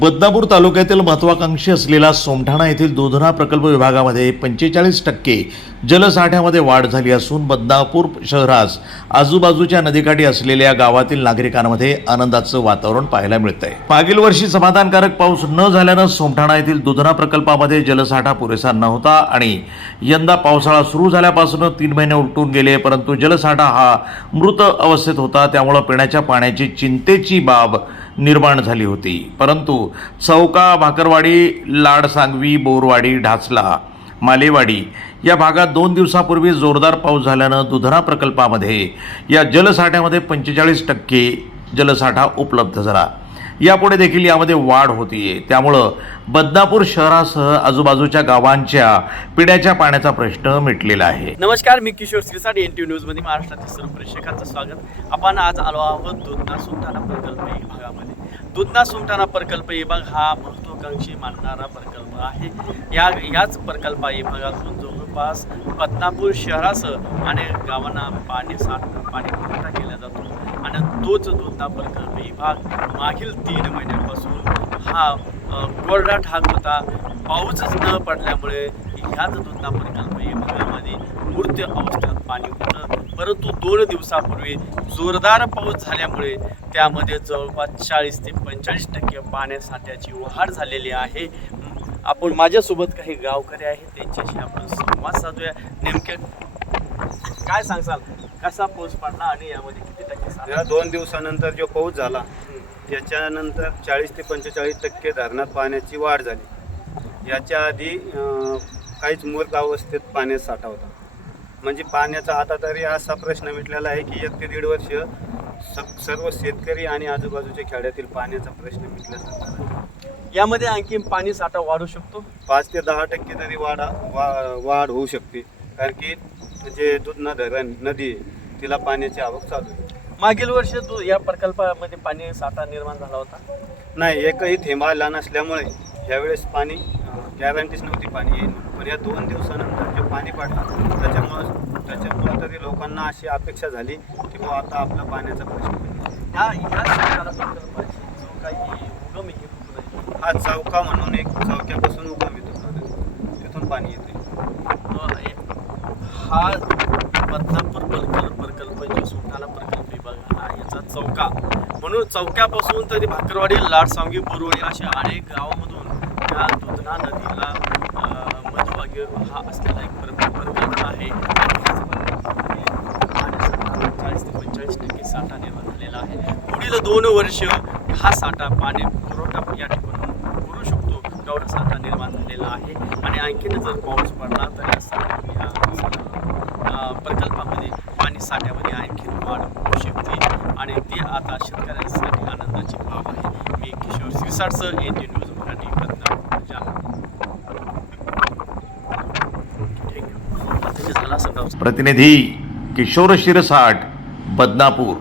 बदनापूर तालुक्यातील महत्वाकांक्षी असलेला सोमठाणा येथील दुधना प्रकल्प विभागामध्ये पंचेचाळीस टक्के जलसाठ्यामध्ये वाढ झाली असून बदनापूर शहरास आजूबाजूच्या नदीकाठी असलेल्या गावातील नागरिकांमध्ये आनंदाचं वातावरण पाहायला मिळत आहे मागील वर्षी समाधानकारक पाऊस न झाल्यानं सोमठाणा येथील दुधना प्रकल्पामध्ये जलसाठा पुरेसा नव्हता आणि यंदा पावसाळा सुरू झाल्यापासून तीन महिने उलटून गेले परंतु जलसाठा हा मृत अवस्थेत होता. त्यामुळं पिण्याच्या पाण्याची चिंतेची बाब निर्माण झाली होती. परंतु चौका भाकरवाडी लाडसांगवी बोरवाडी ढाचला मालेवाडी या भागात दोन दिवसापूर्वी जोरदार पाऊस झाल्यानं दुधना प्रकल्पामध्ये या जलसाठ्यामध्ये पंचेचाळीस टक्के जलसाठा उपलब्ध झाला. यापुढे देखील यामध्ये वाढ होतीये. त्यामुळं बदनापूर शहरासह आजूबाजूच्या गावांच्या पिण्याच्या पाण्याचा प्रश्न मिटलेला आहे. नमस्कार मी किशोर श्रीसाडी एन टी न्यूजमध्ये महाराष्ट्रातील सर्व प्रेक्षकांचं स्वागत. आपण आज आलो आहोत दुधना सुलताना प्रकल्प विभागामध्ये भागामध्ये. दुधना सुलताना प्रकल्प विभाग हा महत्वाकांक्षी मानणारा प्रकल्प आहे. या याच प्रकल्प विभागातून जवळपास बदनापूर शहरासह अनेक गावांना पाणी साठ पाणी पुरवठा तोच दुधना प्रकल्प विभाग मागील तीन महिन्यापासून हा कोरडा ठाक होता पाऊसच न पडल्यामुळे ह्याच दुधना प्रकल्प विभागामध्ये मूर्त अवस्थेत पाणी होतं. परंतु दोन दिवसापूर्वी जोरदार पाऊस झाल्यामुळे त्यामध्ये जवळपास चाळीस ते पंचेचाळीस टक्के पाण्यासाठ्याची वाढ झालेली आहे. आपण माझ्यासोबत काही गावकरी आहेत त्यांच्याशी आपण संवाद साधूया. नेमक्या काय सांगसाल? कसा पाऊस पडला आणि यामध्ये किती टक्के? या दोन दिवसानंतर जो पाऊस झाला त्याच्यानंतर चाळीस ते पंचेचाळीस टक्के धरणात पाण्याची वाढ झाली. याच्या आधी काहीच मूर्त अवस्थेत पाण्याचा साठा होता. म्हणजे पाण्याचा आता तरी असा प्रश्न मिटलेला आहे की एक ते दीड वर्ष सर्व शेतकरी आणि आजूबाजूच्या खेड्यातील पाण्याचा प्रश्न मिटल्यासारखा यामध्ये आणखी पाणी साठा वाढू शकतो? पाच ते दहा टक्के तरी वाढ वा वाढ होऊ शकते. कारण की जे दुधना धरण नदी आहे तिला पाण्याची आवक चालू आहे. मागील वर्षी तू या प्रकल्पामध्ये पाणी साठा निर्माण झाला होता? नाही एकही थेंब आला नसल्यामुळे ह्यावेळेस पाणी गॅरंटीच नव्हती पाणी येईल. पण या दोन दिवसानंतर जे पाणी पडला त्याच्यामुळं त्याच्यामुळं तरी लोकांना अशी अपेक्षा झाली की बुवा आता आपला पाण्याचा प्रश्न मिटेल. ह्या ह्या सरकार प्रकल्पाची जो काही उगम आहे, हे कुठून आहे? हा चौका म्हणून एक चौक्यापासून उगम येतो तिथून पाणी येते हा बदनापूर प्रकल्प प्रकल्प जो सुलताना प्रकल्प विभाग हा याचा चौका. म्हणून चौक्यापासून तरी भाकरवाडी लाडसांगी बोरवडी अशा अनेक गावामधून या दुधना नदीला मध्यभागी हा असलेला एक प्रकल्प आहे चाळीस ते पंचेचाळीस टक्के साठा निर्माण झालेला आहे. पुढील दोन वर्ष हा साठा पाणी पुरवठा या ठिकाणी करू शकतो. एवढा साठा निर्माण झालेला आहे. आणि आणखीन जर पाऊस पडला तर या प्रकल्पामध्ये पाणी साठ्यामध्ये आणखीन वाढ होऊ शकते आणि ते आता शेतकऱ्यांसाठी आनंदाची बाब आहे. मी किशोर सिरसाटसह एन टी न्यूज मराठी प्रतिनिधी किशोर शिरसाट बदनापूर.